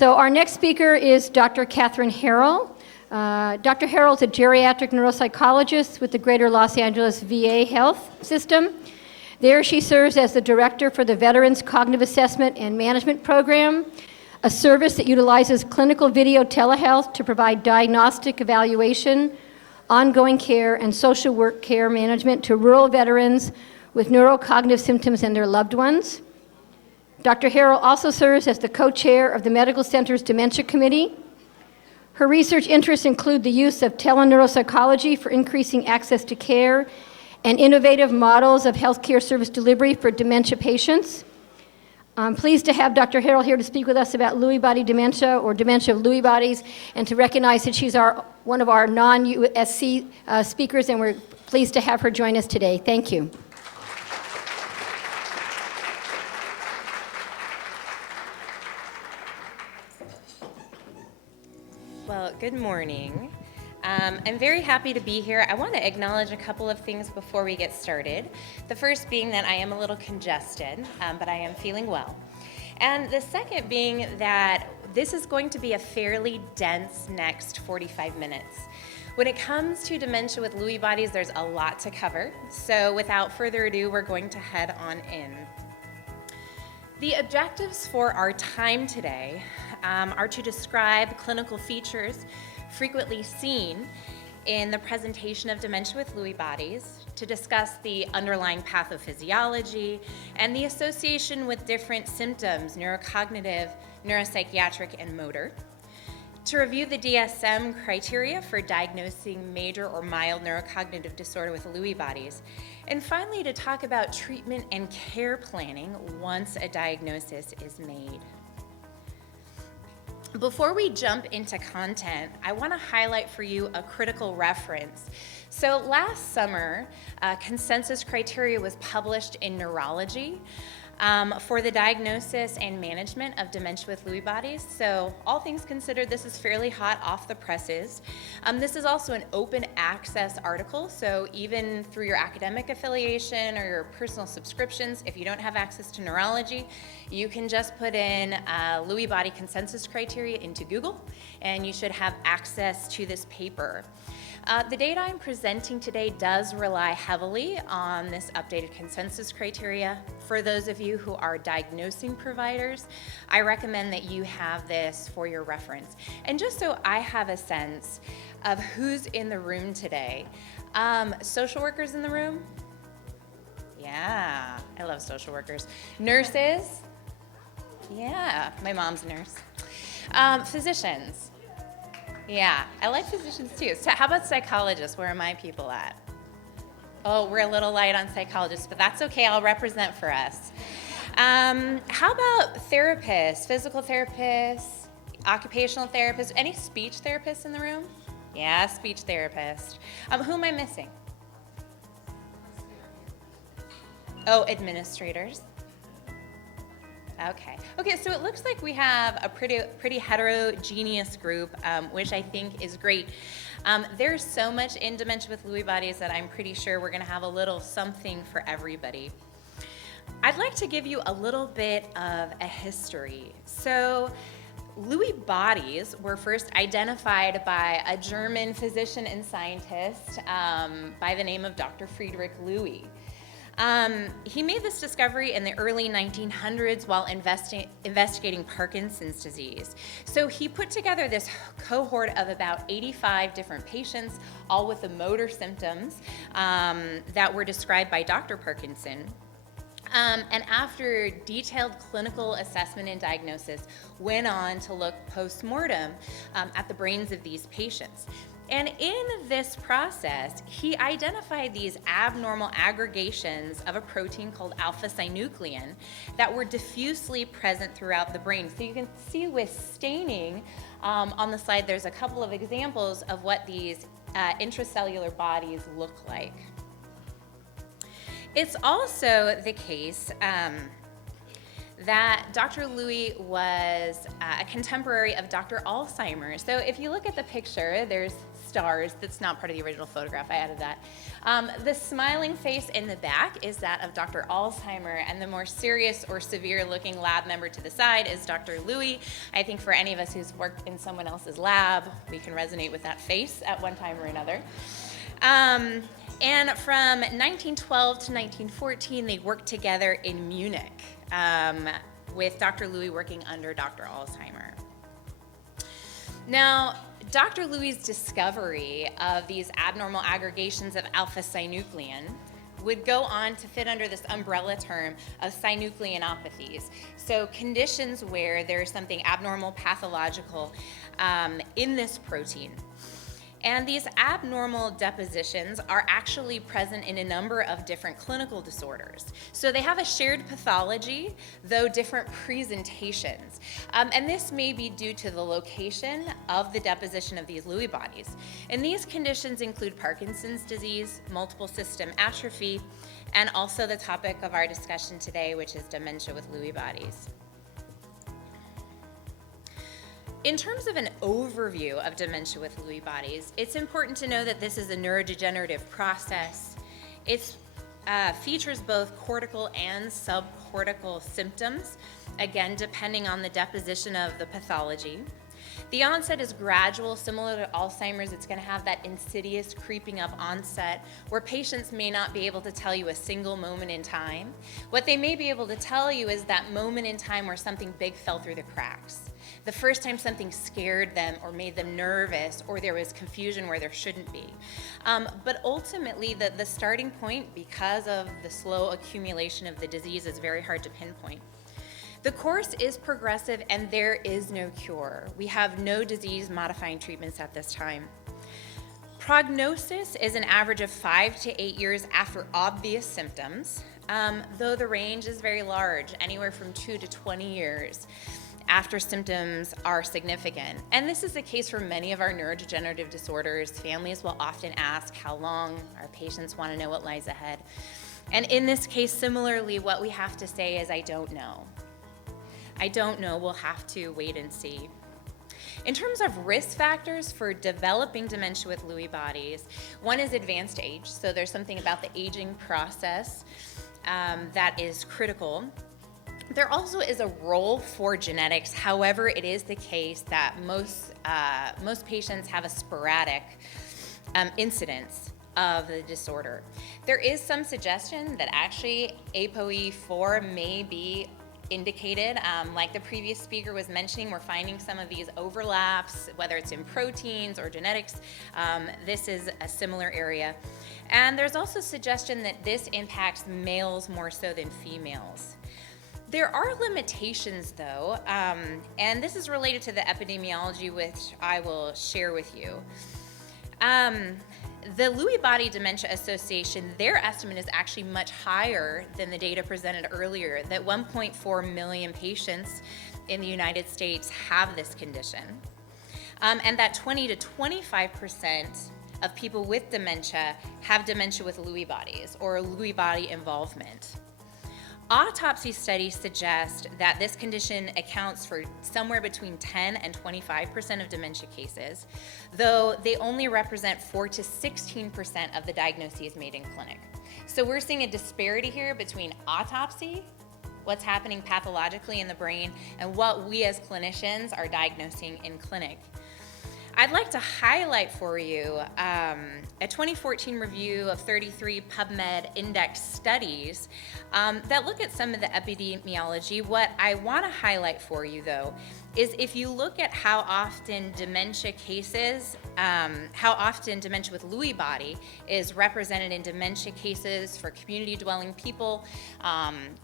So our next speaker is Dr. Kathryn Harrell. Dr. Harrell is a geriatric neuropsychologist with the Greater Los Angeles VA Health System. There she serves as the director for the Veterans Cognitive Assessment and Management Program, a service that utilizes clinical video telehealth to provide diagnostic evaluation, ongoing care, and social work care management to rural veterans with neurocognitive symptoms and their loved ones. Dr. Harrell also serves as the co-chair of the Medical Center's Dementia Committee. Her research interests include the use of teleneuropsychology for increasing access to care and innovative models of healthcare service delivery for dementia patients. I'm pleased to have Dr. Harrell here to speak with us about Lewy body dementia or dementia of Lewy bodies, and to recognize that she's one of our non-USC speakers, and we're pleased to have her join us today. Thank you. Well, good morning. I'm very happy to be here. I want to acknowledge a couple of things before we get started. The first being that I am a little congested, but I am feeling well. And the second being that this is going to be a fairly dense next 45 minutes. When it comes to dementia with Lewy bodies, there's a lot to cover. So without further ado, we're going to head on in. The objectives for our time today are to describe clinical features frequently seen in the presentation of dementia with Lewy bodies, to discuss the underlying pathophysiology and the association with different symptoms, neurocognitive, neuropsychiatric, and motor, to review the DSM criteria for diagnosing major or mild neurocognitive disorder with Lewy bodies, and finally to talk about treatment and care planning once a diagnosis is made. Before we jump into content, I want to highlight for you a critical reference. So last summer, consensus criteria was published in Neurology for the diagnosis and management of dementia with Lewy bodies. So all things considered, this is fairly hot off the presses. This is also an open access article, so even through your academic affiliation or your personal subscriptions, if you don't have access to Neurology, you can just put in Lewy body consensus criteria into Google, and you should have access to this paper. The data I'm presenting today does rely heavily on this updated consensus criteria. For those of you who are diagnosing providers, I recommend that you have this for your reference. And just so I have a sense of who's in the room today, social workers in the room? Yeah, I love social workers. Nurses? Yeah, my mom's a nurse. Physicians? Yeah, I like physicians too. So how about psychologists? Where are my people at? Oh, we're a little light on psychologists, but that's okay. I'll represent for us. How about therapists, physical therapists, occupational therapists? Any speech therapists in the room? Yeah, speech therapist. Who am I missing? Oh, administrators. Okay, so it looks like we have a pretty heterogeneous group, which I think is great. There's so much in dementia with Lewy bodies that I'm pretty sure we're going to have a little something for everybody. I'd like to give you a little bit of a history. So Lewy bodies were first identified by a German physician and scientist by the name of Dr. Friedrich Lewy. He made this discovery in the early 1900s while investigating Parkinson's disease. So he put together this cohort of about 85 different patients, all with the motor symptoms that were described by Dr. Parkinson. And after detailed clinical assessment and diagnosis, went on to look post-mortem at the brains of these patients. And in this process, he identified these abnormal aggregations of a protein called alpha-synuclein that were diffusely present throughout the brain. So you can see with staining on the slide, there's a couple of examples of what these intracellular bodies look like. It's also the case that Dr. Lewy was a contemporary of Dr. Alzheimer's. So if you look at the picture, there's stars. That's not part of the original photograph. I added that. The smiling face in the back is that of Dr. Alzheimer, and the more serious or severe-looking lab member to the side is Dr. Louie. I think for any of us who's worked in someone else's lab, we can resonate with that face at one time or another. And from 1912 to 1914, they worked together in Munich, with Dr. Louie working under Dr. Alzheimer. Now, Dr. Louie's discovery of these abnormal aggregations of alpha-synuclein would go on to fit under this umbrella term of synucleinopathies. So conditions where there's something abnormal, pathological in this protein. And these abnormal depositions are actually present in a number of different clinical disorders. So they have a shared pathology, though different presentations. And this may be due to the location of the deposition of these Lewy bodies. And these conditions include Parkinson's disease, multiple system atrophy, and also the topic of our discussion today, which is dementia with Lewy bodies. In terms of an overview of dementia with Lewy bodies, it's important to know that this is a neurodegenerative process. It features both cortical and subcortical symptoms, again, depending on the deposition of the pathology. The onset is gradual, similar to Alzheimer's. It's going to have that insidious creeping up onset where patients may not be able to tell you a single moment in time. What they may be able to tell you is that moment in time where something big fell through the cracks. The first time something scared them or made them nervous, or there was confusion where there shouldn't be. But ultimately, the starting point, because of the slow accumulation of the disease, is very hard to pinpoint. The course is progressive and there is no cure. We have no disease-modifying treatments at this time. Prognosis is an average of 5 to 8 years after obvious symptoms, though the range is very large, anywhere from 2 to 20 years after symptoms are significant. And this is the case for many of our neurodegenerative disorders. Families will often ask how long. Our patients want to know what lies ahead. And in this case, similarly, what we have to say is, I don't know. I don't know, we'll have to wait and see. In terms of risk factors for developing dementia with Lewy bodies, one is advanced age. So there's something about the aging process that is critical. There also is a role for genetics. However, it is the case that most patients have a sporadic incidence of the disorder. There is some suggestion that actually ApoE4 may be indicated. Like the previous speaker was mentioning, we're finding some of these overlaps, whether it's in proteins or genetics. This is a similar area. And there's also suggestion that this impacts males more so than females. There are limitations, though, and this is related to the epidemiology, which I will share with you. The Lewy Body Dementia Association, their estimate is actually much higher than the data presented earlier, that 1.4 million patients in the United States have this condition, and that 20 to 25% of people with dementia have dementia with Lewy bodies or Lewy body involvement. Autopsy studies suggest that this condition accounts for somewhere between 10 and 25% of dementia cases, though they only represent 4 to 16% of the diagnoses made in clinic. So we're seeing a disparity here between autopsy, what's happening pathologically in the brain, and what we as clinicians are diagnosing in clinic. I'd like to highlight for you a 2014 review of 33 PubMed index studies that look at some of the epidemiology. What I want to highlight for you, though, is if you look at how often dementia cases, how often dementia with Lewy body is represented in dementia cases for community-dwelling people,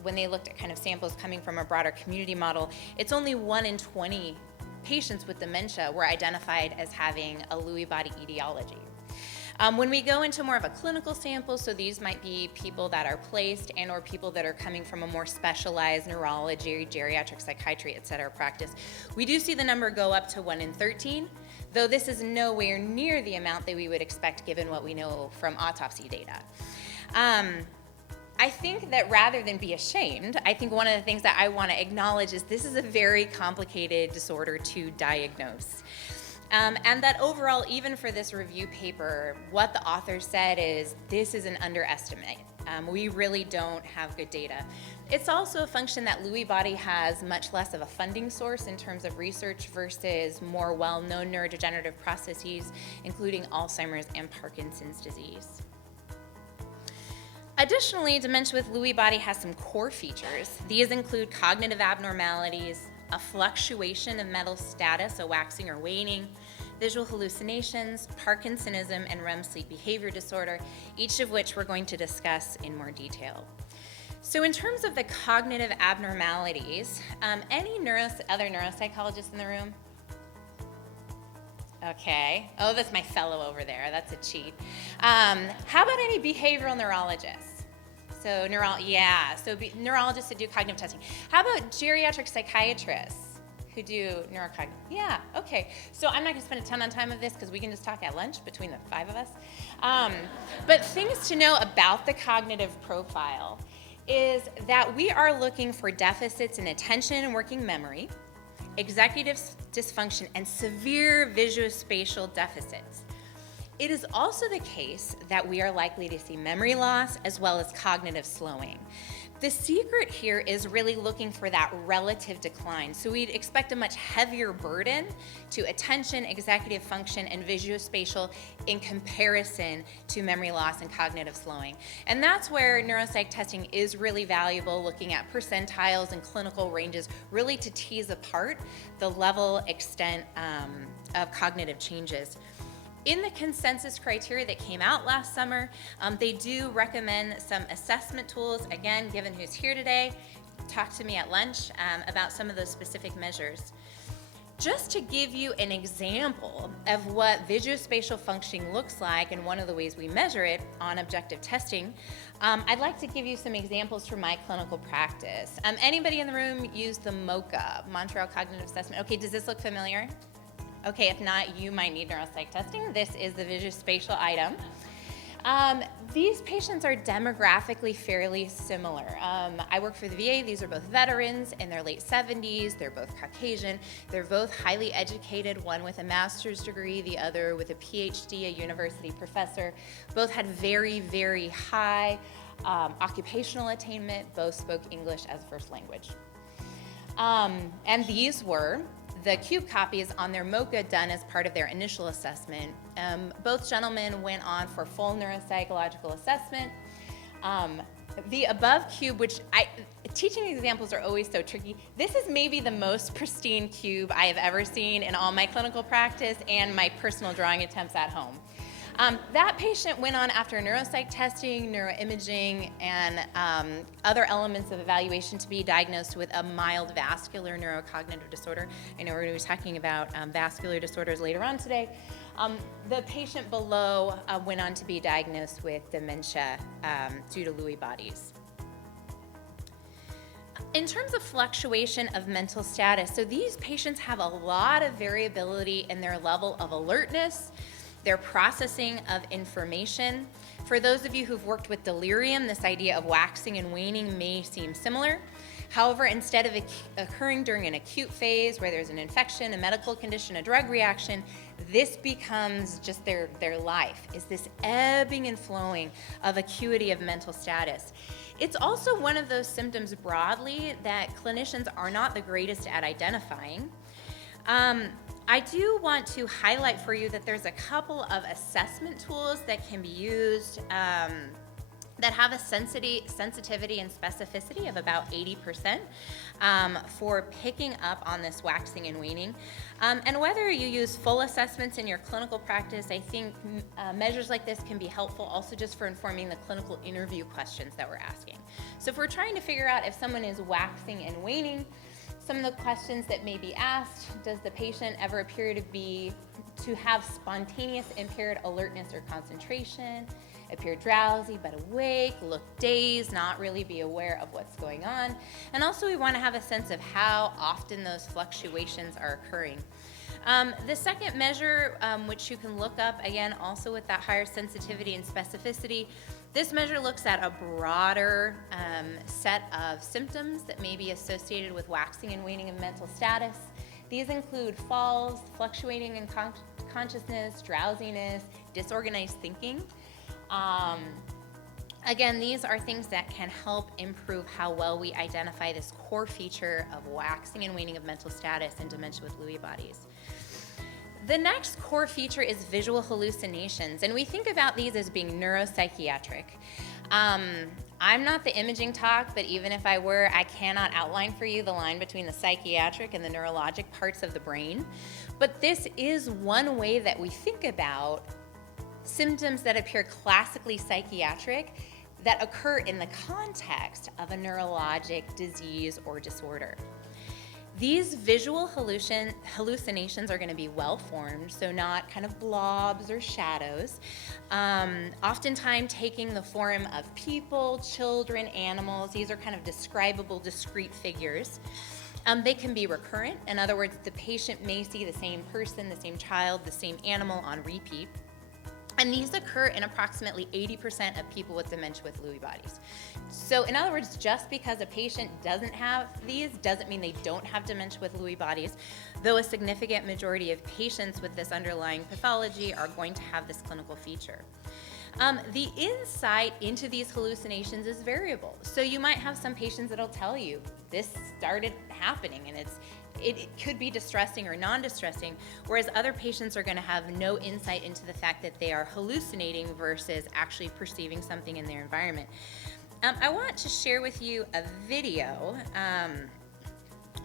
when they looked at kind of samples coming from a broader community model, it's only 1 in 20 patients with dementia were identified as having a Lewy body etiology. When we go into more of a clinical sample, so these might be people that are placed and or people that are coming from a more specialized neurology, geriatric psychiatry, et cetera practice, we do see the number go up to 1 in 13, though this is nowhere near the amount that we would expect given what we know from autopsy data. I think that rather than be ashamed, I think one of the things that I want to acknowledge is this is a very complicated disorder to diagnose. And that overall, even for this review paper, what the author said is this is an underestimate. We really don't have good data. It's also a function that Lewy body has much less of a funding source in terms of research versus more well-known neurodegenerative processes, including Alzheimer's and Parkinson's disease. Additionally, dementia with Lewy body has some core features. These include cognitive abnormalities, a fluctuation of mental status, so waxing or waning, visual hallucinations, Parkinsonism, and REM sleep behavior disorder, each of which we're going to discuss in more detail. So in terms of the cognitive abnormalities, any other neuropsychologists in the room? Okay. Oh, that's my fellow over there. That's a cheat. How about any behavioral neurologists? So neurologists that do cognitive testing. How about geriatric psychiatrists who do neurocognitive? Yeah, okay. So I'm not going to spend a ton of time of this because we can just talk at lunch between the 5 of us. But things to know about the cognitive profile is that we are looking for deficits in attention and working memory, executive dysfunction, and severe visuospatial deficits. It is also the case that we are likely to see memory loss as well as cognitive slowing. The secret here is really looking for that relative decline. So we'd expect a much heavier burden to attention, executive function, and visuospatial in comparison to memory loss and cognitive slowing. And that's where neuropsych testing is really valuable, looking at percentiles and clinical ranges, really to tease apart the level, extent of cognitive changes. In the consensus criteria that came out last summer, they do recommend some assessment tools. Again, given who's here today, talk to me at lunch about some of those specific measures. Just to give you an example of what visuospatial functioning looks like and one of the ways we measure it on objective testing, I'd like to give you some examples from my clinical practice. Anybody in the room use the MoCA, Montreal Cognitive Assessment? Okay, does this look familiar? Okay, if not, you might need neuropsych testing. This is the visuospatial item. These patients are demographically fairly similar. I work for the VA. These are both veterans in their late 70s. They're both Caucasian. They're both highly educated, one with a master's degree, the other with a PhD, a university professor. Both had very, very high occupational attainment. Both spoke English as a first language. And these were the cube copies on their MoCA done as part of their initial assessment. Both gentlemen went on for full neuropsychological assessment. The above cube, teaching examples are always so tricky. This is maybe the most pristine cube I have ever seen in all my clinical practice and my personal drawing attempts at home. That patient went on after neuropsych testing, neuroimaging, and other elements of evaluation to be diagnosed with a mild vascular neurocognitive disorder. I know we're going to be talking about vascular disorders later on today. The patient below went on to be diagnosed with dementia due to Lewy bodies. In terms of fluctuation of mental status, so these patients have a lot of variability in their level of alertness, their processing of information. For those of you who've worked with delirium, this idea of waxing and waning may seem similar. However, instead of occurring during an acute phase where there's an infection, a medical condition, a drug reaction, this becomes just their life, is this ebbing and flowing of acuity of mental status. It's also one of those symptoms broadly that clinicians are not the greatest at identifying. I do want to highlight for you that there's a couple of assessment tools that can be used that have a sensitivity and specificity of about 80% for picking up on this waxing and waning. And whether you use full assessments in your clinical practice, I think measures like this can be helpful also just for informing the clinical interview questions that we're asking. So if we're trying to figure out if someone is waxing and waning, some of the questions that may be asked: does the patient ever appear to have spontaneous impaired alertness or concentration, appear drowsy but awake, look dazed, not really be aware of what's going on? And also we want to have a sense of how often those fluctuations are occurring. The second measure, which you can look up, again, also with that higher sensitivity and specificity, this measure looks at a broader set of symptoms that may be associated with waxing and waning of mental status. These include falls, fluctuating in consciousness, drowsiness, disorganized thinking. Again, these are things that can help improve how well we identify this core feature of waxing and waning of mental status in dementia with Lewy bodies. The next core feature is visual hallucinations, and we think about these as being neuropsychiatric. I'm not the imaging talk, but even if I were, I cannot outline for you the line between the psychiatric and the neurologic parts of the brain. But this is one way that we think about symptoms that appear classically psychiatric that occur in the context of a neurologic disease or disorder. These visual hallucinations are going to be well-formed, so not kind of blobs or shadows, oftentimes taking the form of people, children, animals. These are kind of describable, discrete figures. They can be recurrent. In other words, the patient may see the same person, the same child, the same animal on repeat. And these occur in approximately 80% of people with dementia with Lewy bodies. So in other words, just because a patient doesn't have these doesn't mean they don't have dementia with Lewy bodies, though a significant majority of patients with this underlying pathology are going to have this clinical feature. The insight into these hallucinations is variable. So you might have some patients that'll tell you this started happening and it could be distressing or non-distressing, whereas other patients are going to have no insight into the fact that they are hallucinating versus actually perceiving something in their environment. I want to share with you a video.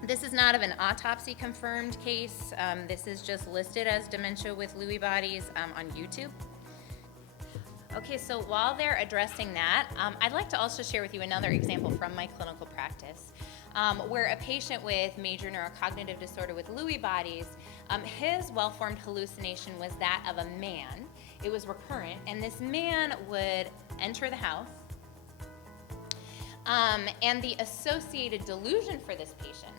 This is not of an autopsy confirmed case. This is just listed as dementia with Lewy bodies on YouTube. Okay, so while they're addressing that, I'd like to also share with you another example from my clinical practice, where a patient with major neurocognitive disorder with Lewy bodies, his well-formed hallucination was that of a man. It was recurrent, and this man would enter the house, and the associated delusion for this patient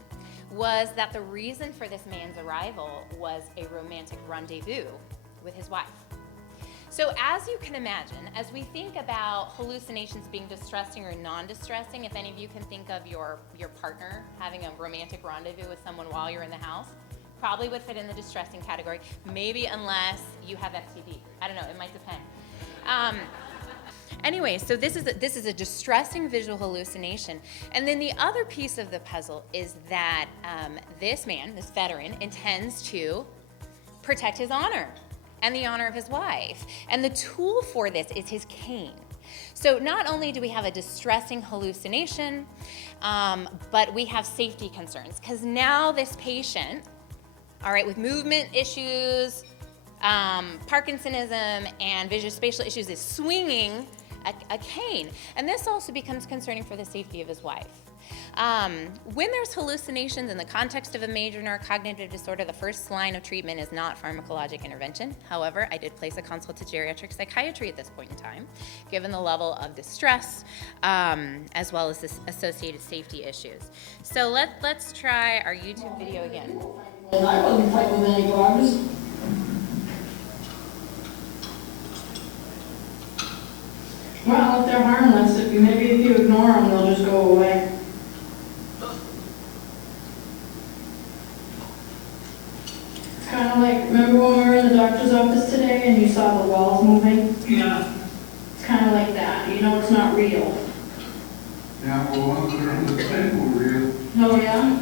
was that the reason for this man's arrival was a romantic rendezvous with his wife. So as you can imagine, as we think about hallucinations being distressing or non-distressing, if any of you can think of your partner having a romantic rendezvous with someone while you're in the house, probably would fit in the distressing category, maybe unless you have STD. I don't know, it might depend. Anyway, so this is a distressing visual hallucination. And then the other piece of the puzzle is that this man, this veteran, intends to protect his honor and the honor of his wife. And the tool for this is his cane. So not only do we have a distressing hallucination, but we have safety concerns, because now this patient, all right, with movement issues, Parkinsonism, and visuospatial issues is swinging a cane. And this also becomes concerning for the safety of his wife. When there's hallucinations in the context of a major neurocognitive disorder, the first line of treatment is not pharmacologic intervention. However, I did place a consult to geriatric psychiatry at this point in time, given the level of distress, as well as the associated safety issues. So let's try our YouTube video again. And I wasn't fighting with any dogs. Well, if they're harmless, maybe if you ignore them, they'll just go away. It's kind of like, remember when we were in the doctor's office today and you saw the walls moving? Yeah. It's kind of like that. You know it's not real. Yeah, well, ones that are on the table were real. Oh, yeah?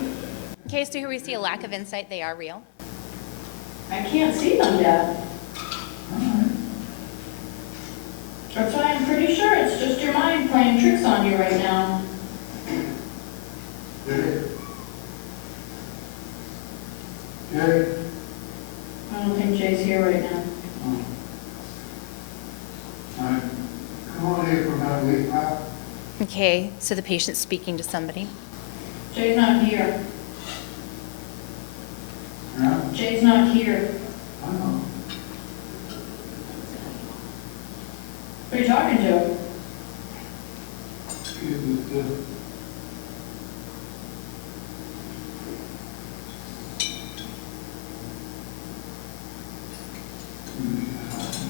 Okay, so here we see a lack of insight. They are real. I can't see them yet. Alright. That's why I'm pretty sure it's just your mind playing tricks on you right now. Jerry? Jerry? I don't think Jay's here right now. Oh. Alright. Come on here for about a week, Pop. Okay, so the patient's speaking to somebody. Jay's not here. Yeah? Jay's not here. I know. What are you talking to? Excuse me,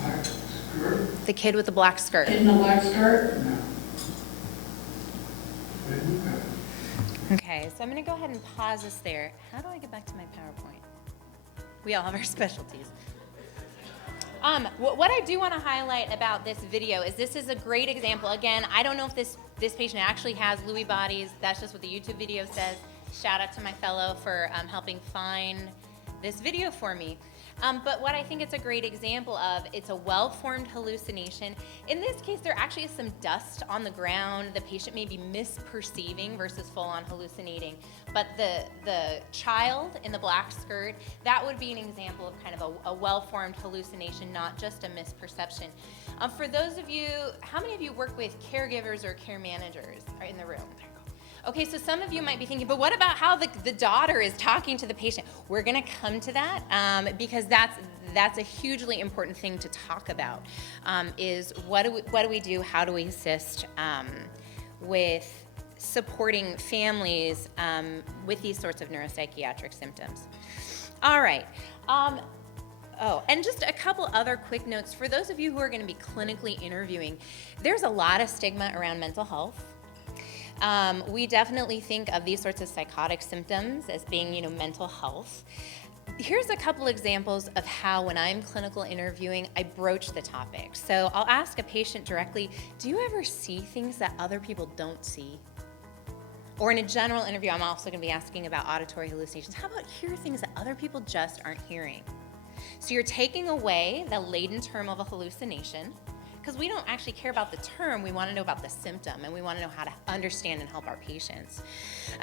black skirt? The kid with the black skirt. In the black skirt? Yeah. Wait, look at it. Okay, so I'm going to go ahead and pause this there. How do I get back to my PowerPoint? We all have our specialties. What I do want to highlight about this video is this is a great example. Again, I don't know if this patient actually has Lewy bodies. That's just what the YouTube video says. Shout out to my fellow for helping find this video for me. But what I think it's a great example of, it's a well-formed hallucination. In this case, there actually is some dust on the ground. The patient may be misperceiving versus full-on hallucinating. But the child in the black skirt, that would be an example of kind of a well-formed hallucination, not just a misperception. For those of you, how many of you work with caregivers or care managers are in the room? Okay, so some of you might be thinking, but what about how the daughter is talking to the patient? We're going to come to that because that's a hugely important thing to talk about. Is what do we do? How do we assist with supporting families with these sorts of neuropsychiatric symptoms? All right. Oh, and just a couple other quick notes. For those of you who are going to be clinically interviewing, there's a lot of stigma around mental health. We definitely think of these sorts of psychotic symptoms as being, mental health. Here's a couple examples of how, when I'm clinical interviewing, I broach the topic. So I'll ask a patient directly, do you ever see things that other people don't see? Or in a general interview, I'm also going to be asking about auditory hallucinations. How about hear things that other people just aren't hearing? So you're taking away the latent term of a hallucination, because we don't actually care about the term, we want to know about the symptom, and we want to know how to understand and help our patients.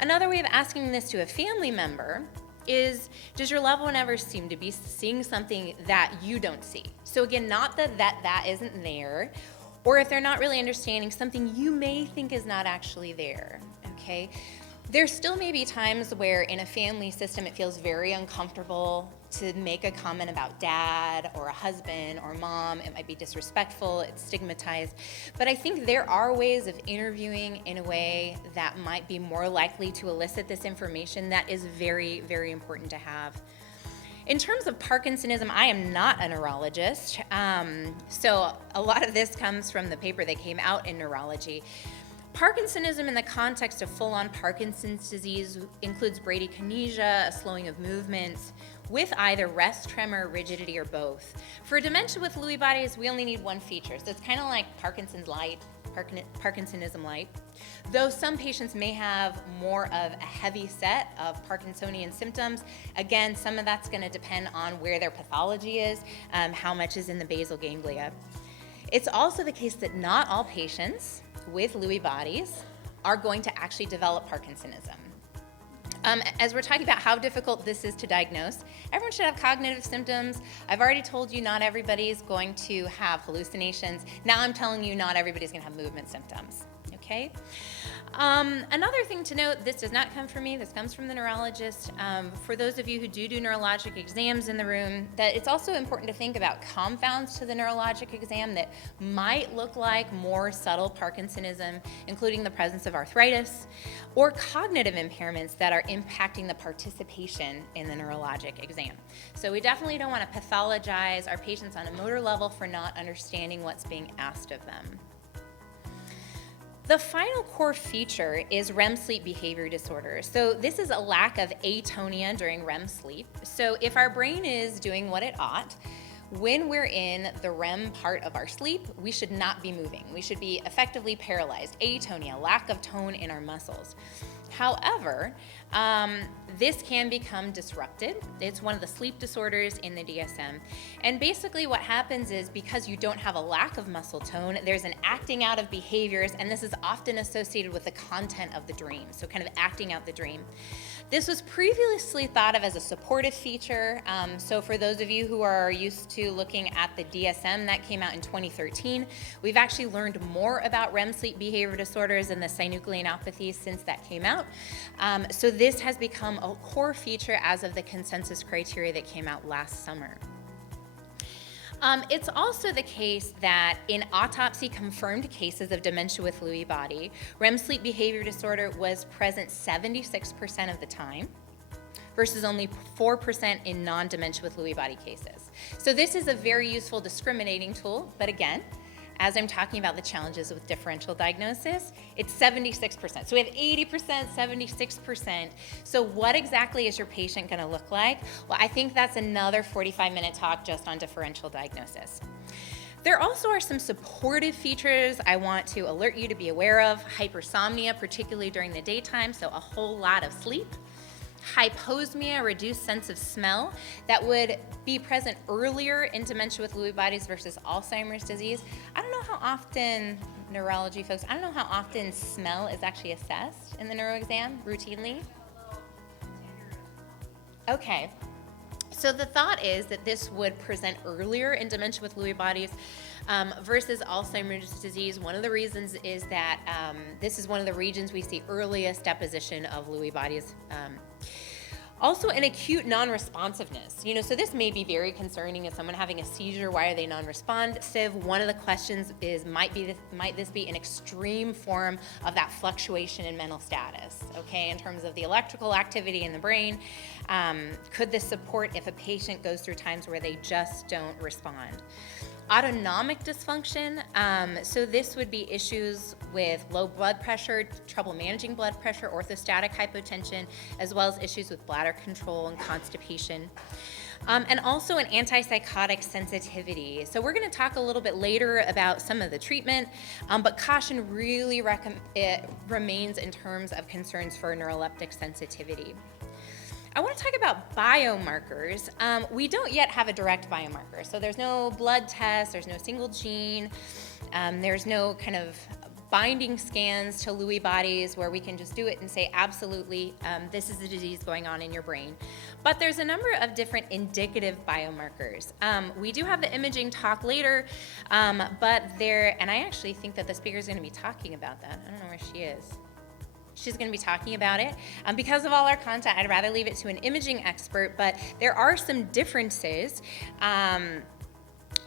Another way of asking this to a family member is, does your loved one ever seem to be seeing something that you don't see? So again, not that isn't there, or if they're not really understanding something you may think is not actually there, okay? There still may be times where in a family system it feels very uncomfortable to make a comment about dad or a husband or mom. It might be disrespectful, it's stigmatized. But I think there are ways of interviewing in a way that might be more likely to elicit this information that is very, very important to have. In terms of Parkinsonism, I am not a neurologist, so a lot of this comes from the paper that came out in neurology. Parkinsonism in the context of full-on Parkinson's disease includes bradykinesia, a slowing of movements, with either rest, tremor, rigidity, or both. For dementia with Lewy bodies, we only need one feature. So it's kind of like Parkinsonism light. Though some patients may have more of a heavy set of Parkinsonian symptoms, again, some of that's going to depend on where their pathology is, how much is in the basal ganglia. It's also the case that not all patients with Lewy bodies are going to actually develop Parkinsonism. As we're talking about how difficult this is to diagnose, everyone should have cognitive symptoms. I've already told you not everybody's going to have hallucinations. Now I'm telling you not everybody's going to have movement symptoms, okay? Another thing to note, this does not come from me, this comes from the neurologist. For those of you who do neurologic exams in the room, that it's also important to think about confounds to the neurologic exam that might look like more subtle Parkinsonism, including the presence of arthritis, or cognitive impairments that are impacting the participation in the neurologic exam. So we definitely don't want to pathologize our patients on a motor level for not understanding what's being asked of them. The final core feature is REM sleep behavior disorder. So this is a lack of atonia during REM sleep. So if our brain is doing what it ought, when we're in the REM part of our sleep, we should not be moving. We should be effectively paralyzed, atonia, lack of tone in our muscles. However, this can become disrupted. It's one of the sleep disorders in the DSM. And basically what happens is, because you don't have a lack of muscle tone, there's an acting out of behaviors, and this is often associated with the content of the dream, so kind of acting out the dream. This was previously thought of as a supportive feature. So for those of you who are used to looking at the DSM, that came out in 2013. We've actually learned more about REM sleep behavior disorders and the synucleinopathies since that came out. So this has become a core feature as of the consensus criteria that came out last summer. It's also the case that in autopsy-confirmed cases of dementia with Lewy body, REM sleep behavior disorder was present 76% of the time, versus only 4% in non-dementia with Lewy body cases. So this is a very useful discriminating tool, but again, as I'm talking about the challenges with differential diagnosis, it's 76%. So we have 80%, 76%. So what exactly is your patient going to look like? Well, I think that's another 45-minute talk just on differential diagnosis. There also are some supportive features I want to alert you to be aware of. Hypersomnia, particularly during the daytime, so a whole lot of sleep. Hyposmia, reduced sense of smell, that would be present earlier in dementia with Lewy bodies versus Alzheimer's disease. I don't know how often, neurology folks, I don't know how often smell is actually assessed in the neuro exam routinely. Okay. So the thought is that this would present earlier in dementia with Lewy bodies versus Alzheimer's disease. One of the reasons is that this is one of the regions we see earliest deposition of Lewy bodies. Also, an acute non-responsiveness. So this may be very concerning. Is someone having a seizure? Why are they non-responsive? One of the questions is, might this be an extreme form of that fluctuation in mental status? Okay, in terms of the electrical activity in the brain, could this support if a patient goes through times where they just don't respond? Autonomic dysfunction, so this would be issues with low blood pressure, trouble managing blood pressure, orthostatic hypotension, as well as issues with bladder control and constipation. And also an antipsychotic sensitivity. So we're going to talk a little bit later about some of the treatment, but caution really remains in terms of concerns for neuroleptic sensitivity. I want to talk about biomarkers. We don't yet have a direct biomarker, so there's no blood test, there's no single gene, there's no kind of binding scans to Lewy bodies where we can just do it and say, absolutely, this is the disease going on in your brain. But there's a number of different indicative biomarkers. We do have the imaging talk later, and I actually think that the speaker is going to be talking about that. I don't know where she is. She's going to be talking about it. Because of all our content, I'd rather leave it to an imaging expert, but there are some differences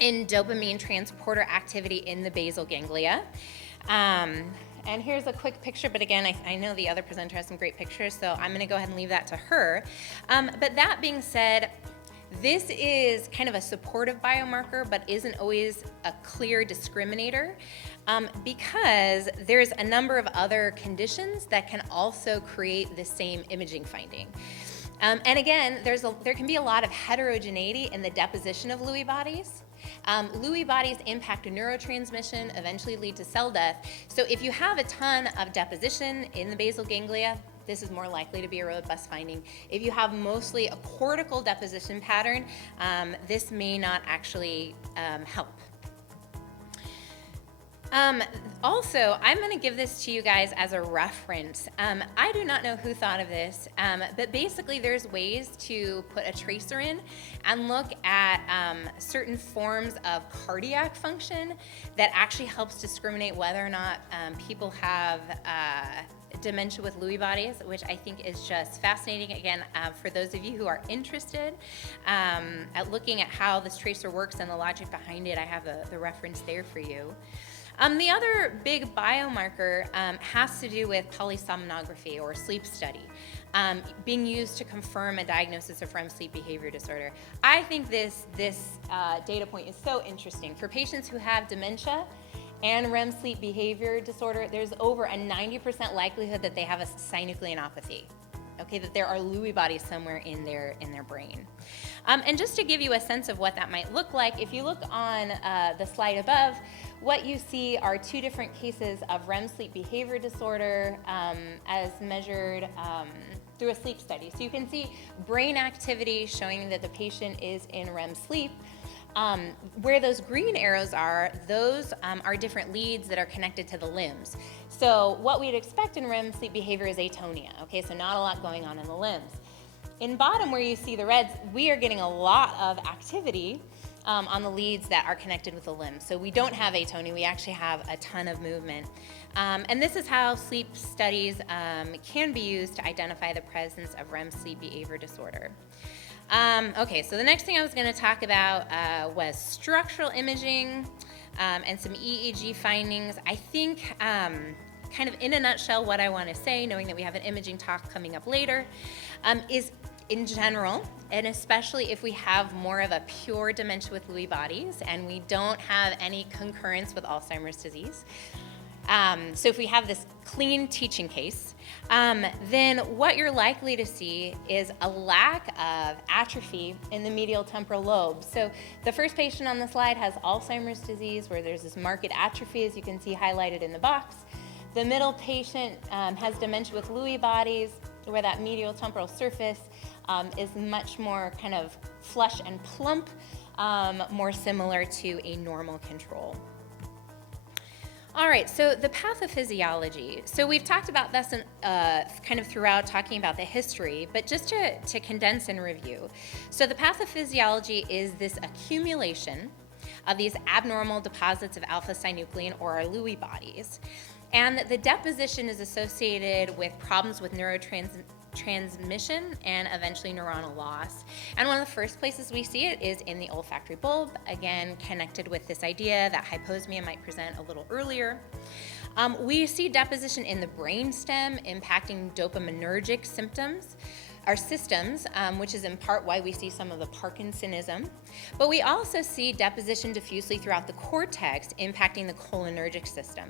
in dopamine transporter activity in the basal ganglia. And here's a quick picture, but again, I know the other presenter has some great pictures, so I'm going to go ahead and leave that to her. But that being said, this is kind of a supportive biomarker, but isn't always a clear discriminator. Because there's a number of other conditions that can also create the same imaging finding. And again, there can be a lot of heterogeneity in the deposition of Lewy bodies. Lewy bodies impact neurotransmission, eventually lead to cell death. So if you have a ton of deposition in the basal ganglia, this is more likely to be a robust finding. If you have mostly a cortical deposition pattern, this may not actually help. Also, I'm going to give this to you guys as a reference. I do not know who thought of this, but basically there's ways to put a tracer in and look at certain forms of cardiac function that actually helps discriminate whether or not people have dementia with Lewy bodies, which I think is just fascinating. Again, for those of you who are interested at looking at how this tracer works and the logic behind it, I have the reference there for you. The other big biomarker has to do with polysomnography or sleep study, being used to confirm a diagnosis of REM sleep behavior disorder. I think this data point is so interesting. For patients who have dementia and REM sleep behavior disorder, there's over a 90% likelihood that they have a synucleinopathy. Okay, that there are Lewy bodies somewhere in their brain. And just to give you a sense of what that might look like, if you look on the slide above, what you see are two different cases of REM sleep behavior disorder as measured through a sleep study. So you can see brain activity showing that the patient is in REM sleep. Where those green arrows are, those are different leads that are connected to the limbs. So what we'd expect in REM sleep behavior is atonia, okay, so not a lot going on in the limbs. In bottom where you see the reds, we are getting a lot of activity on the leads that are connected with the limbs. So we don't have atonia, we actually have a ton of movement. And this is how sleep studies can be used to identify the presence of REM sleep behavior disorder. Okay, so the next thing I was going to talk about was structural imaging and some EEG findings. I think kind of in a nutshell what I want to say, knowing that we have an imaging talk coming up later, is in general, and especially if we have more of a pure dementia with Lewy bodies and we don't have any concurrence with Alzheimer's disease, so if we have this clean teaching case, then what you're likely to see is a lack of atrophy in the medial temporal lobe. So the first patient on the slide has Alzheimer's disease, where there's this marked atrophy, as you can see highlighted in the box. The middle patient has dementia with Lewy bodies, where that medial temporal surface is much more kind of flush and plump, more similar to a normal control. All right, so the pathophysiology. So we've talked about this kind of throughout, talking about the history, but just to condense and review. So the pathophysiology is this accumulation of these abnormal deposits of alpha-synuclein, or our Lewy bodies. And the deposition is associated with problems with neurotransmission and eventually neuronal loss. And one of the first places we see it is in the olfactory bulb, again connected with this idea that hyposmia might present a little earlier. We see deposition in the brainstem, impacting dopaminergic systems, which is in part why we see some of the Parkinsonism. But we also see deposition diffusely throughout the cortex, impacting the cholinergic system.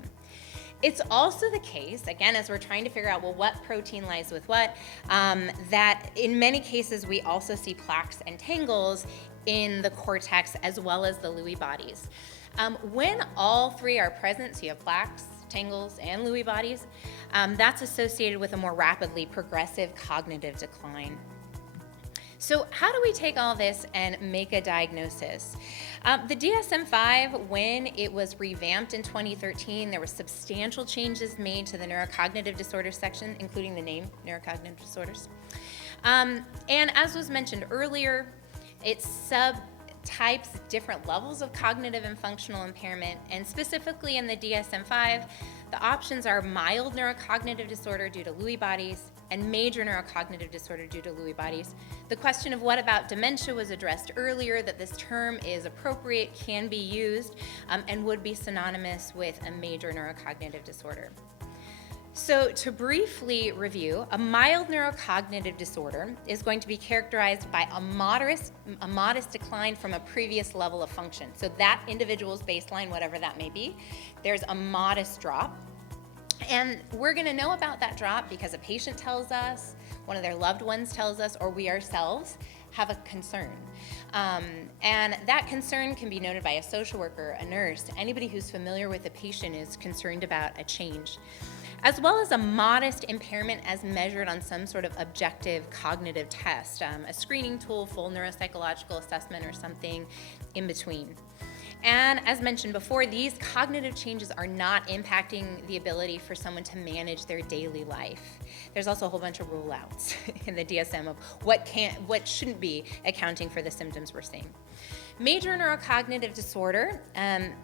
It's also the case, again, as we're trying to figure out, well, what protein lies with what, that in many cases we also see plaques and tangles in the cortex as well as the Lewy bodies. When all three are present, so you have plaques, tangles, and Lewy bodies, that's associated with a more rapidly progressive cognitive decline. So how do we take all this and make a diagnosis? The DSM-5, when it was revamped in 2013, there were substantial changes made to the neurocognitive disorders section, including the name neurocognitive disorders. And as was mentioned earlier, it's subtypes different levels of cognitive and functional impairment, and specifically in the DSM-5, the options are mild neurocognitive disorder due to Lewy bodies and major neurocognitive disorder due to Lewy bodies. The question of what about dementia was addressed earlier, that this term is appropriate, can be used, and would be synonymous with a major neurocognitive disorder. So to briefly review, a mild neurocognitive disorder is going to be characterized by a modest decline from a previous level of function. So that individual's baseline, whatever that may be, there's a modest drop. And we're going to know about that drop because a patient tells us, one of their loved ones tells us, or we ourselves have a concern. And that concern can be noted by a social worker, a nurse, anybody who's familiar with the patient is concerned about a change, as well as a modest impairment as measured on some sort of objective cognitive test, a screening tool, full neuropsychological assessment, or something in between. And as mentioned before, these cognitive changes are not impacting the ability for someone to manage their daily life. There's also a whole bunch of rule-outs in the DSM of what shouldn't be accounting for the symptoms we're seeing. Major neurocognitive disorder,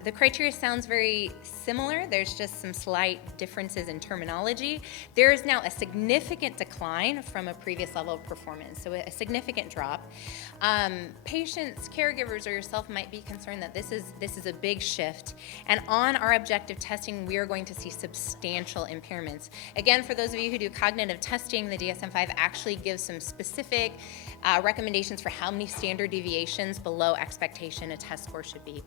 the criteria sounds very similar. There's just some slight differences in terminology. There is now a significant decline from a previous level of performance, so a significant drop. Patients, caregivers, or yourself might be concerned that this is a big shift, and on our objective testing, we are going to see substantial impairments. Again, for those of you who do cognitive testing, the DSM-5 actually gives some specific recommendations for how many standard deviations below expectation a test score should be.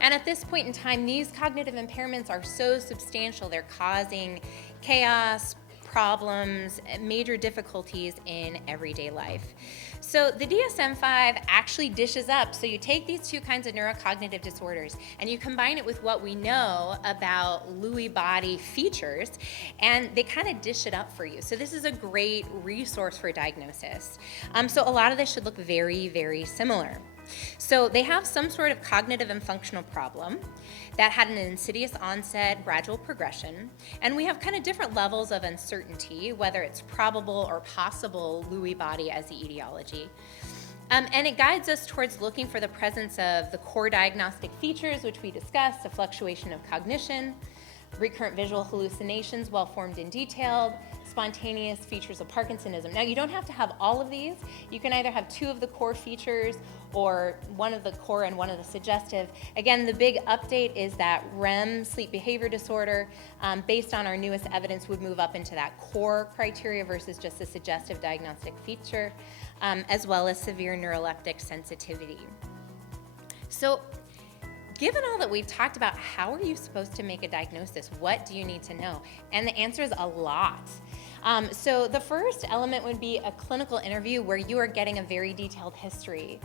And at this point in time, these cognitive impairments are so substantial, they're causing chaos, problems, major difficulties in everyday life. So the DSM-5 actually dishes up, so you take these two kinds of neurocognitive disorders and you combine it with what we know about Lewy body features, and they kind of dish it up for you. So this is a great resource for diagnosis. So a lot of this should look very, very similar. So they have some sort of cognitive and functional problem that had an insidious onset, gradual progression, and we have kind of different levels of uncertainty, whether it's probable or possible Lewy body as the etiology. And it guides us towards looking for the presence of the core diagnostic features, which we discussed, a fluctuation of cognition, recurrent visual hallucinations, well-formed and detailed, spontaneous features of Parkinsonism. Now, you don't have to have all of these. You can either have two of the core features or one of the core and one of the suggestive. Again, the big update is that REM, sleep behavior disorder, based on our newest evidence, would move up into that core criteria versus just a suggestive diagnostic feature. as well as severe neuroleptic sensitivity. So, given all that we've talked about, how are you supposed to make a diagnosis? What do you need to know? And the answer is a lot. So the first element would be a clinical interview where you are getting a very detailed history.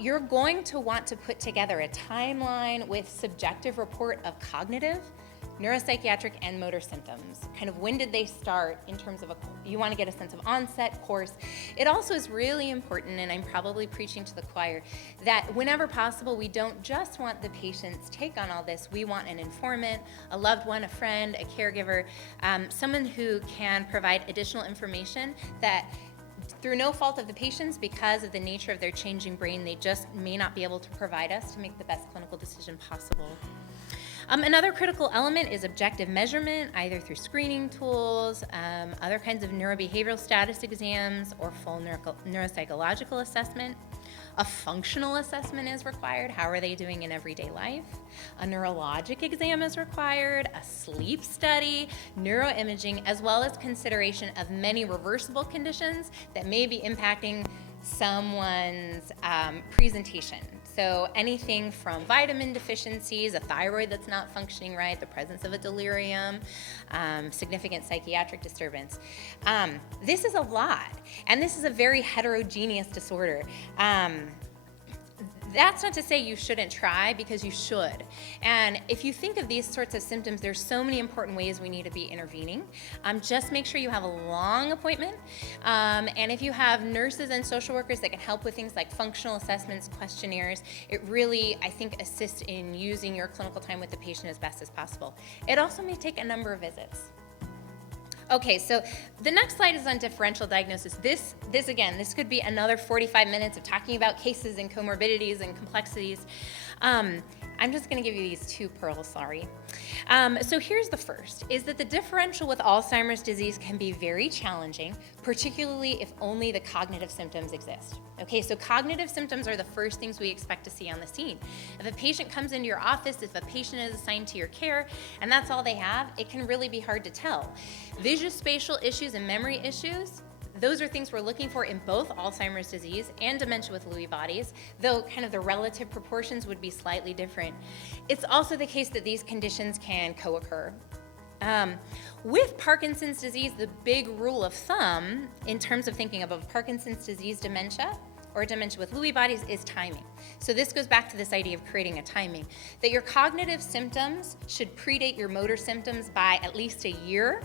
You're going to want to put together a timeline with subjective report of cognitive, neuropsychiatric, and motor symptoms. Kind of when did they start in terms of you want to get a sense of onset, course. It also is really important, and I'm probably preaching to the choir, that whenever possible, we don't just want the patient's take on all this. We want an informant, a loved one, a friend, a caregiver, someone who can provide additional information that through no fault of the patients, because of the nature of their changing brain, they just may not be able to provide us to make the best clinical decision possible. Another critical element is objective measurement, either through screening tools, other kinds of neurobehavioral status exams, or full neuropsychological assessment. A functional assessment is required. How are they doing in everyday life? A neurologic exam is required, a sleep study, neuroimaging, as well as consideration of many reversible conditions that may be impacting someone's presentation. So anything from vitamin deficiencies, a thyroid that's not functioning right, the presence of a delirium, significant psychiatric disturbance. This is a lot, and this is a very heterogeneous disorder. That's not to say you shouldn't try, because you should. And if you think of these sorts of symptoms, there's so many important ways we need to be intervening. Just make sure you have a long appointment. And if you have nurses and social workers that can help with things like functional assessments, questionnaires, it really, I think, assists in using your clinical time with the patient as best as possible. It also may take a number of visits. Okay, so the next slide is on differential diagnosis. This could be another 45 minutes of talking about cases and comorbidities and complexities. I'm just going to give you these two pearls, sorry. So here's the first, is that the differential with Alzheimer's disease can be very challenging, particularly if only the cognitive symptoms exist. Okay, so cognitive symptoms are the first things we expect to see on the scene. If a patient comes into your office, if a patient is assigned to your care, and that's all they have, it can really be hard to tell. Visuospatial issues and memory issues, those are things we're looking for in both Alzheimer's disease and dementia with Lewy bodies, though kind of the relative proportions would be slightly different. It's also the case that these conditions can co-occur. With Parkinson's disease, the big rule of thumb in terms of thinking of Parkinson's disease dementia or dementia with Lewy bodies is timing. So this goes back to this idea of creating a timing, that your cognitive symptoms should predate your motor symptoms by at least a year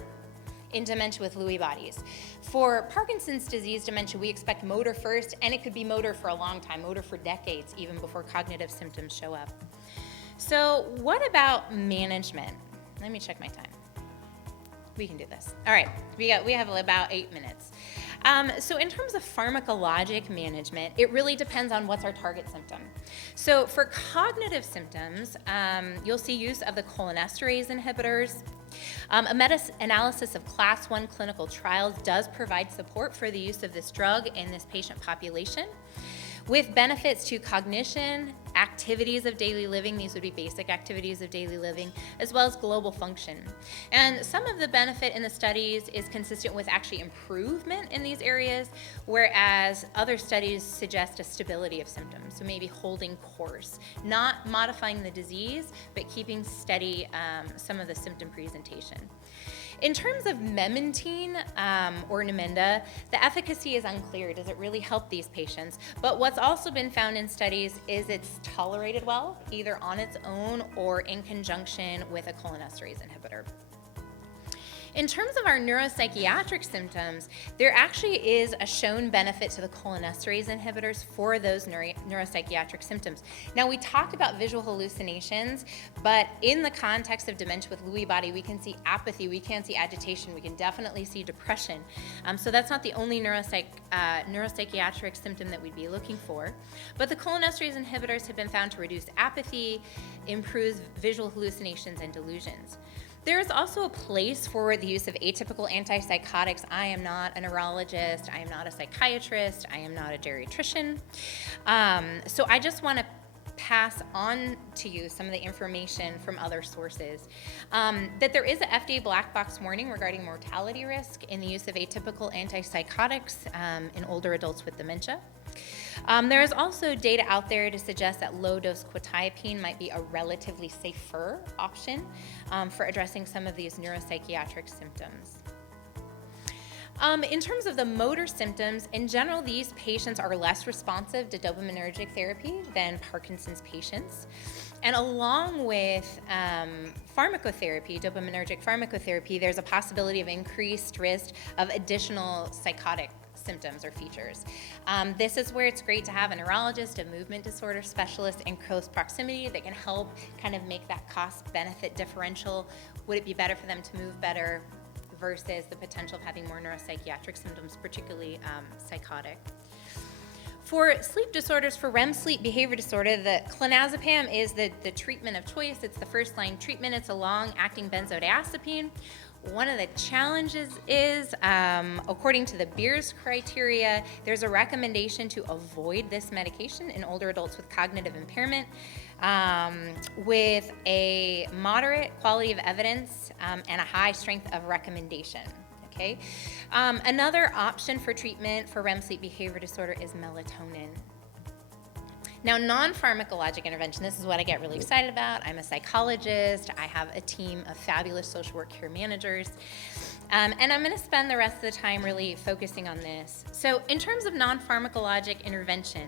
in dementia with Lewy bodies. For Parkinson's disease dementia, we expect motor first, and it could be motor for a long time, motor for decades, even before cognitive symptoms show up. So what about management? Let me check my time. We can do this. All right, we have about 8 minutes. So in terms of pharmacologic management, it really depends on what's our target symptom. So for cognitive symptoms, you'll see use of the cholinesterase inhibitors. A meta-analysis of Class 1 clinical trials does provide support for the use of this drug in this patient population, with benefits to cognition, activities of daily living, these would be basic activities of daily living, as well as global function. And some of the benefit in the studies is consistent with actually improvement in these areas, whereas other studies suggest a stability of symptoms, so maybe holding course, not modifying the disease, but keeping steady some of the symptom presentation. In terms of memantine or Namenda, the efficacy is unclear. Does it really help these patients? But what's also been found in studies is it's tolerated well, either on its own or in conjunction with a cholinesterase inhibitor. In terms of our neuropsychiatric symptoms, there actually is a shown benefit to the cholinesterase inhibitors for those neuropsychiatric symptoms. Now, we talked about visual hallucinations, but in the context of dementia with Lewy body, we can see apathy, we can see agitation, we can definitely see depression. So that's not the only neuropsychiatric symptom that we'd be looking for. But the cholinesterase inhibitors have been found to reduce apathy, improve visual hallucinations and delusions. There is also a place for the use of atypical antipsychotics. I am not a neurologist, I am not a psychiatrist, I am not a geriatrician. So I just want to pass on to you some of the information from other sources. That there is a FDA black box warning regarding mortality risk in the use of atypical antipsychotics in older adults with dementia. There is also data out there to suggest that low-dose quetiapine might be a relatively safer option for addressing some of these neuropsychiatric symptoms. In terms of the motor symptoms, in general, these patients are less responsive to dopaminergic therapy than Parkinson's patients. And along with pharmacotherapy, dopaminergic pharmacotherapy, there's a possibility of increased risk of additional psychotic symptoms or features. This is where it's great to have a neurologist, a movement disorder specialist in close proximity that can help kind of make that cost-benefit differential. Would it be better for them to move better versus the potential of having more neuropsychiatric symptoms, particularly psychotic? For sleep disorders, for REM sleep behavior disorder, the clonazepam is the treatment of choice. It's the first-line treatment. It's a long-acting benzodiazepine. One of the challenges is, according to the Beers criteria, there's a recommendation to avoid this medication in older adults with cognitive impairment with a moderate quality of evidence and a high strength of recommendation. Okay. Another option for treatment for REM sleep behavior disorder is melatonin. Now, non-pharmacologic intervention, this is what I get really excited about. I'm a psychologist. I have a team of fabulous social work care managers. And I'm going to spend the rest of the time really focusing on this. So in terms of non-pharmacologic intervention,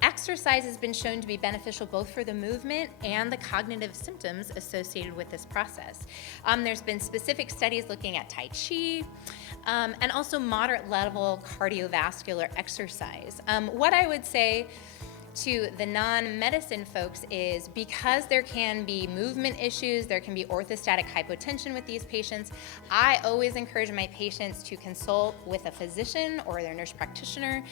exercise has been shown to be beneficial both for the movement and the cognitive symptoms associated with this process. There's been specific studies looking at Tai Chi and also moderate level cardiovascular exercise. What I would say to the non-medicine folks is because there can be movement issues, there can be orthostatic hypotension with these patients, I always encourage my patients to consult with a physician or their nurse practitioner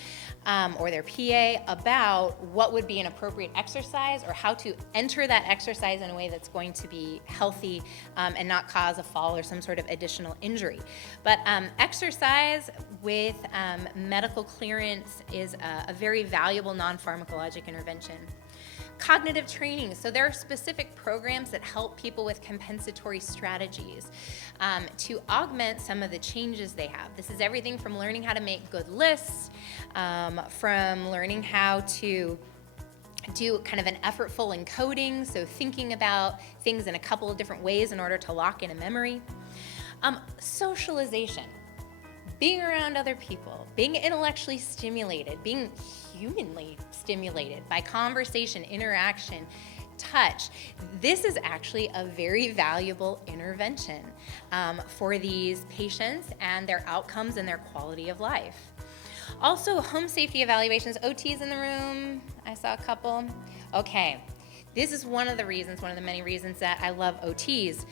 or their PA about what would be an appropriate exercise or how to enter that exercise in a way that's going to be healthy and not cause a fall or some sort of additional injury. But exercise with medical clearance is a very valuable non-pharmacological intervention. Cognitive training. So there are specific programs that help people with compensatory strategies to augment some of the changes they have. This is everything from learning how to make good lists, from learning how to do kind of an effortful encoding, so thinking about things in a couple of different ways in order to lock in a memory. Socialization. Being around other people, being intellectually stimulated, being humanly stimulated by conversation, interaction, touch. This is actually a very valuable intervention for these patients and their outcomes and their quality of life. Also, home safety evaluations. OTs in the room. I saw a couple. Okay. This is one of the many reasons that I love OTs.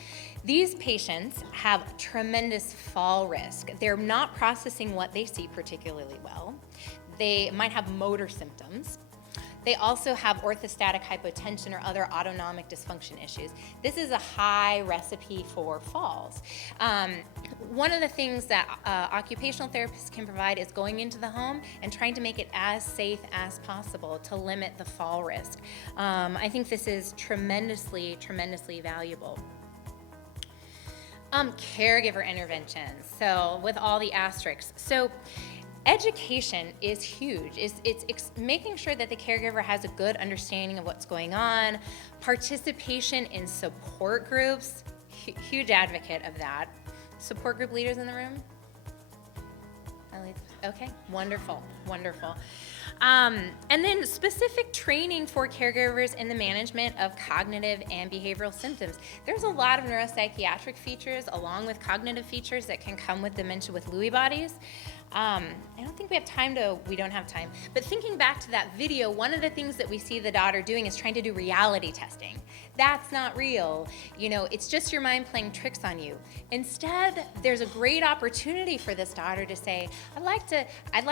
These patients have tremendous fall risk. They're not processing what they see particularly well. They might have motor symptoms. They also have orthostatic hypotension or other autonomic dysfunction issues. This is a high recipe for falls. One of the things that occupational therapists can provide is going into the home and trying to make it as safe as possible to limit the fall risk. I think this is tremendously, tremendously valuable. Caregiver interventions, so with all the asterisks. So education is huge. It's making sure that the caregiver has a good understanding of what's going on. Participation in support groups, huge advocate of that. Support group leaders in the room? Okay, wonderful, wonderful. And then specific training for caregivers in the management of cognitive and behavioral symptoms. There's a lot of neuropsychiatric features along with cognitive features that can come with dementia with Lewy bodies. I don't think we don't have time, but thinking back to that video, one of the things that we see the daughter doing is trying to do reality testing. That's not real. It's just your mind playing tricks on you. Instead, there's a great opportunity for this daughter to say, I'd like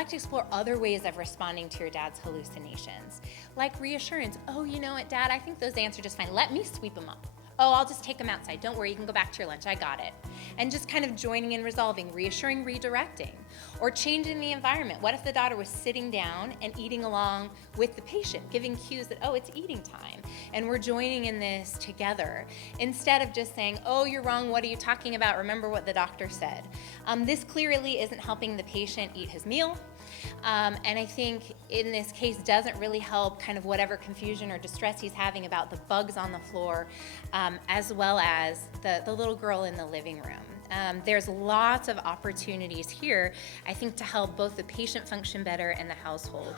to explore other ways of responding to your dad's hallucinations. Like reassurance. Oh, you know what, Dad, I think those ants are just fine. Let me sweep them up. Oh, I'll just take them outside. Don't worry, you can go back to your lunch. I got it. And just kind of joining in, resolving, reassuring, redirecting, or changing the environment. What if the daughter was sitting down and eating along with the patient, giving cues that, oh, it's eating time, and we're joining in this together, instead of just saying, oh, you're wrong, what are you talking about? Remember what the doctor said. This clearly isn't helping the patient eat his meal. And I think in this case doesn't really help kind of whatever confusion or distress he's having about the bugs on the floor, as well as the little girl in the living room. There's lots of opportunities here, I think, to help both the patient function better and the household.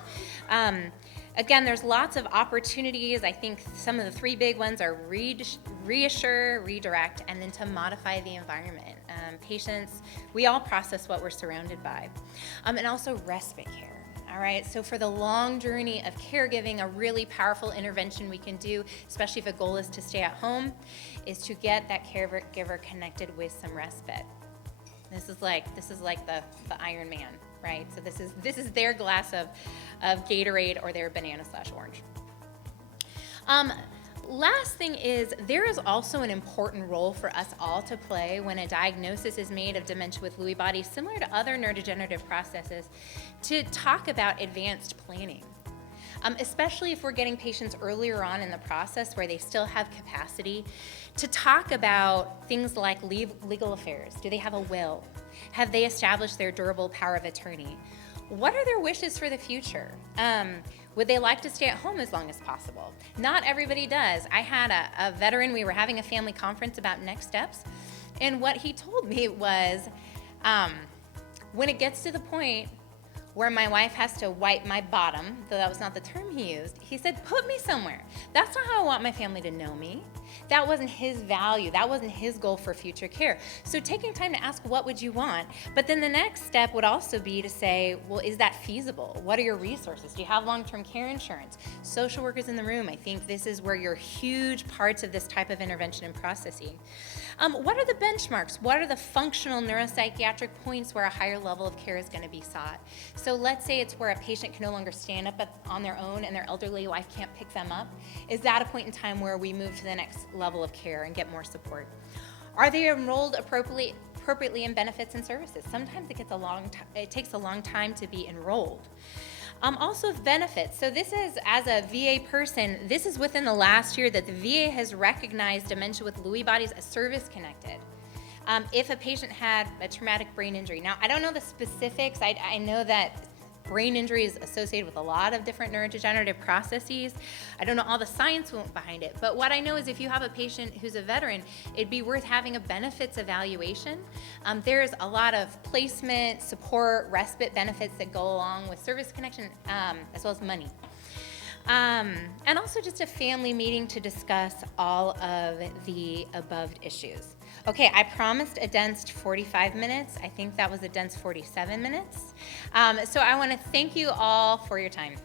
Again, there's lots of opportunities. I think some of the three big ones are reassure, redirect, and then to modify the environment. Patients, we all process what we're surrounded by. And also respite care. All right, so for the long journey of caregiving, a really powerful intervention we can do, especially if a goal is to stay at home, is to get that caregiver connected with some respite. This is like the Iron Man, right? So this is their glass of Gatorade or their banana/orange. Last thing is, there is also an important role for us all to play when a diagnosis is made of dementia with Lewy bodies, similar to other neurodegenerative processes, to talk about advanced planning. Especially if we're getting patients earlier on in the process where they still have capacity, to talk about things like legal affairs. Do they have a will? Have they established their durable power of attorney? What are their wishes for the future? Would they like to stay at home as long as possible? Not everybody does. I had a veteran, we were having a family conference about next steps, and what he told me was, when it gets to the point where my wife has to wipe my bottom, though that was not the term he used, he said, put me somewhere. That's not how I want my family to know me. That wasn't his value. That wasn't his goal for future care. So taking time to ask, what would you want? But then the next step would also be to say, well, is that feasible? What are your resources? Do you have long-term care insurance? Social workers in the room, I think this is where you're huge parts of this type of intervention and processing. What are the benchmarks? What are the functional neuropsychiatric points where a higher level of care is going to be sought? So let's say it's where a patient can no longer stand up on their own and their elderly wife can't pick them up. Is that a point in time where we move to the next level of care and get more support? Are they enrolled appropriately in benefits and services? Sometimes it takes a long time to be enrolled. Also benefits. So this is, as a VA person, this is within the last year that the VA has recognized dementia with Lewy bodies as service-connected. If a patient had a traumatic brain injury. Now, I don't know the specifics. I know that brain injury is associated with a lot of different neurodegenerative processes. I don't know all the science behind it, but what I know is if you have a patient who's a veteran, it'd be worth having a benefits evaluation. There's a lot of placement, support, respite benefits that go along with service connection, as well as money. And also just a family meeting to discuss all of the above issues. Okay, I promised a dense 45 minutes. I think that was a dense 47 minutes. So I want to thank you all for your time.